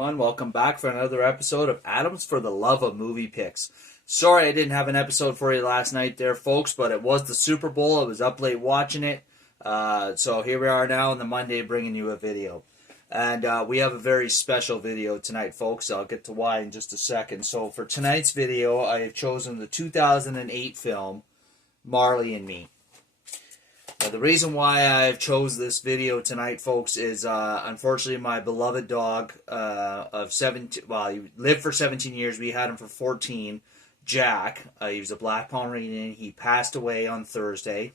everyone. Welcome back for another episode of Adams for the Love of Movie Picks. Sorry I didn't have an episode for you last night there, folks, but it was the Super Bowl. I was up late watching it. So here we are now on the Monday bringing you a video. And we have a very special video tonight, folks. I'll get to why in just a second. So for tonight's video, I have chosen the 2008 film, Marley and Me. Now, the reason why I've chose this video tonight, folks, is unfortunately my beloved dog of 17. Well, he lived for 17 years. We had him for 14. Jack. He was a black Pomeranian. He passed away on Thursday.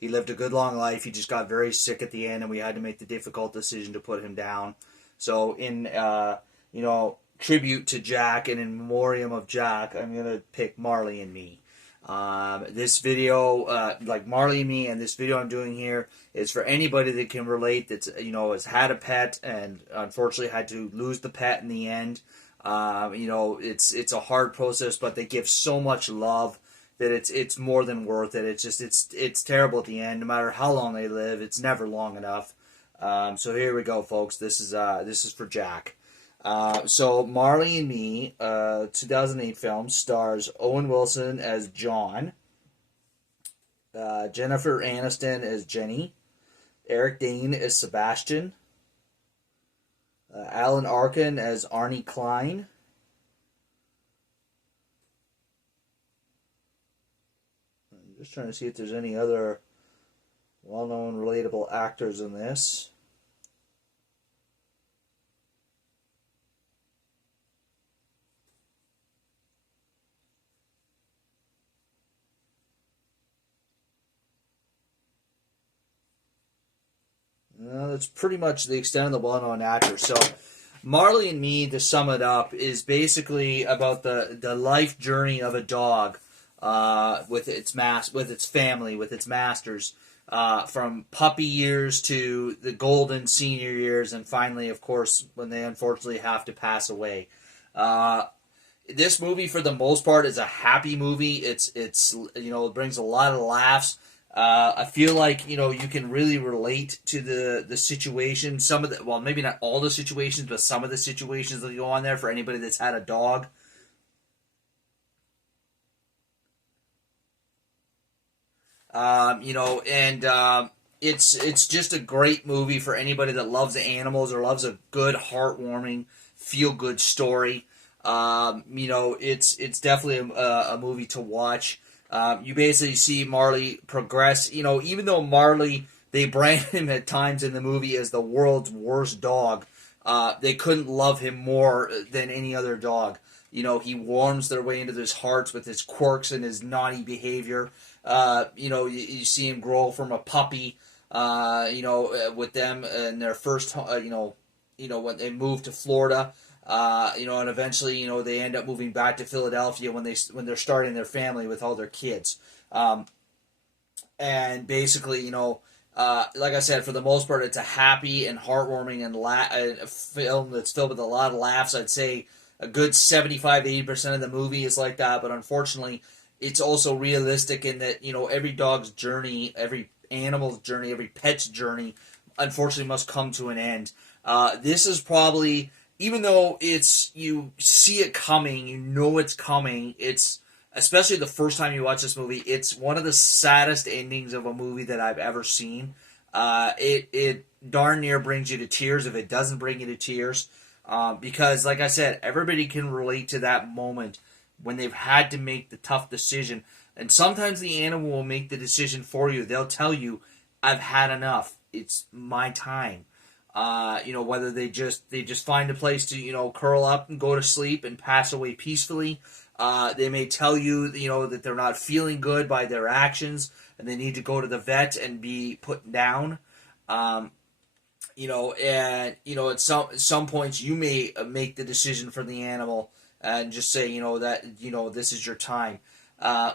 He lived a good long life. He just got very sick at the end, and we had to make the difficult decision to put him down. So, in tribute to Jack and in memoriam of Jack, I'm gonna pick Marley and Me. This video, like Marley and Me, and this video I'm doing here is for anybody that can relate. That's has had a pet and unfortunately had to lose the pet in the end. It's a hard process, but they give so much love that it's more than worth it. It's terrible at the end. No matter how long they live, it's never long enough. So here we go, folks. This is for Jack. So Marley and Me, 2008 film, stars Owen Wilson as John, Jennifer Aniston as Jenny, Eric Dane as Sebastian, Alan Arkin as Arnie Klein, I'm just trying to see if there's any other well-known, relatable actors in this. That's pretty much the extent of the well-known actors. So, Marley and Me, to sum it up, is basically about the life journey of a dog with its family, with its masters, from puppy years to the golden senior years, and finally, of course, when they unfortunately have to pass away. This movie, for the most part, is a happy movie. It brings a lot of laughs. I feel like you can really relate to the situation. Maybe not all the situations, but some of the situations that go on there for anybody that's had a dog. It's just a great movie for anybody that loves animals or loves a good, heartwarming, feel good story. It's definitely a movie to watch. You basically see Marley progress. Even though Marley, they brand him at times in the movie as the world's worst dog, they couldn't love him more than any other dog. He warms their way into their hearts with his quirks and his naughty behavior. You see him grow from a puppy, with them in their first, when they moved to Florida. And eventually, they end up moving back to Philadelphia when they're starting their family with all their kids. And basically, like I said, for the most part, it's a happy and heartwarming and a film that's filled with a lot of laughs. I'd say a good 75-80% of the movie is like that, but unfortunately, it's also realistic in that, every dog's journey, every animal's journey, every pet's journey, unfortunately must come to an end. This is probably, even though you see it coming, it's coming, it's, especially the first time you watch this movie, it's one of the saddest endings of a movie that I've ever seen. It darn near brings you to tears if it doesn't bring you to tears. Because, like I said, everybody can relate to that moment when they've had to make the tough decision. And sometimes the animal will make the decision for you. They'll tell you, I've had enough. It's my time. Whether they just find a place to, curl up and go to sleep and pass away peacefully. They may tell you, that they're not feeling good by their actions and they need to go to the vet and be put down. At some points you may make the decision for the animal and just say, this is your time.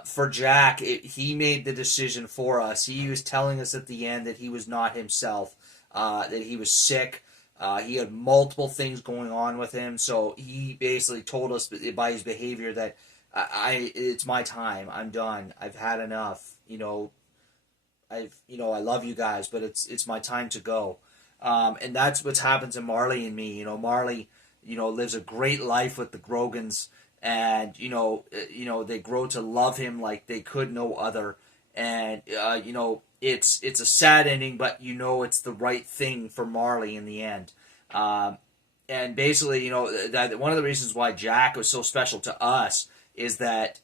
For Jack, he made the decision for us. He was telling us at the end that he was not himself. That he was sick. He had multiple things going on with him, so he basically told us by his behavior that it's my time. I'm done. I've had enough. I love you guys, but it's my time to go. And that's what happens in Marley and Me. Marley, lives a great life with the Grogans, and they grow to love him like they could no other. And it's a sad ending, but it's the right thing for Marley in the end. And basically, that one of the reasons why Jack was so special to us is that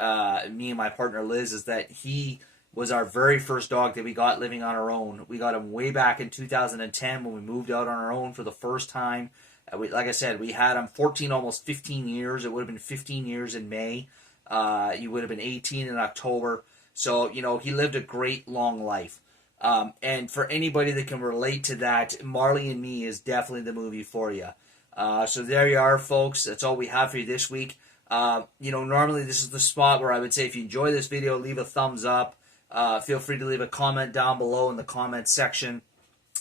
me and my partner Liz, is that he was our very first dog that we got living on our own. We got him way back in 2010 when we moved out on our own for the first time. Like I said, we had him 14, almost 15 years. It would have been 15 years in May. He would have been 18 in October. So, he lived a great long life. And for anybody that can relate to that, Marley and Me is definitely the movie for you. So there you are, folks. That's all we have for you this week. Normally this is the spot where I would say if you enjoy this video, leave a thumbs up. Feel free to leave a comment down below in the comment section.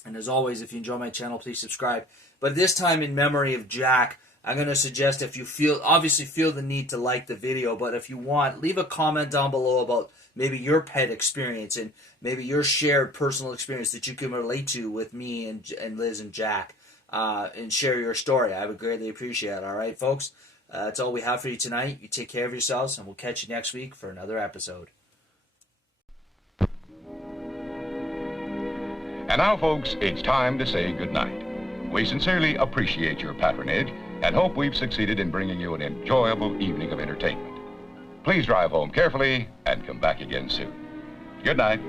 And as always, if you enjoy my channel, please subscribe. But this time, in memory of Jack, I'm going to suggest, if you obviously feel the need to like the video, but if you want, leave a comment down below about maybe your pet experience and maybe your shared personal experience that you can relate to with me and Liz and Jack, and share your story. I would greatly appreciate it. All right, folks? That's all we have for you tonight. You take care of yourselves, and we'll catch you next week for another episode. And now, folks, it's time to say goodnight. We sincerely appreciate your patronage and hope we've succeeded in bringing you an enjoyable evening of entertainment. Please drive home carefully and come back again soon. Good night.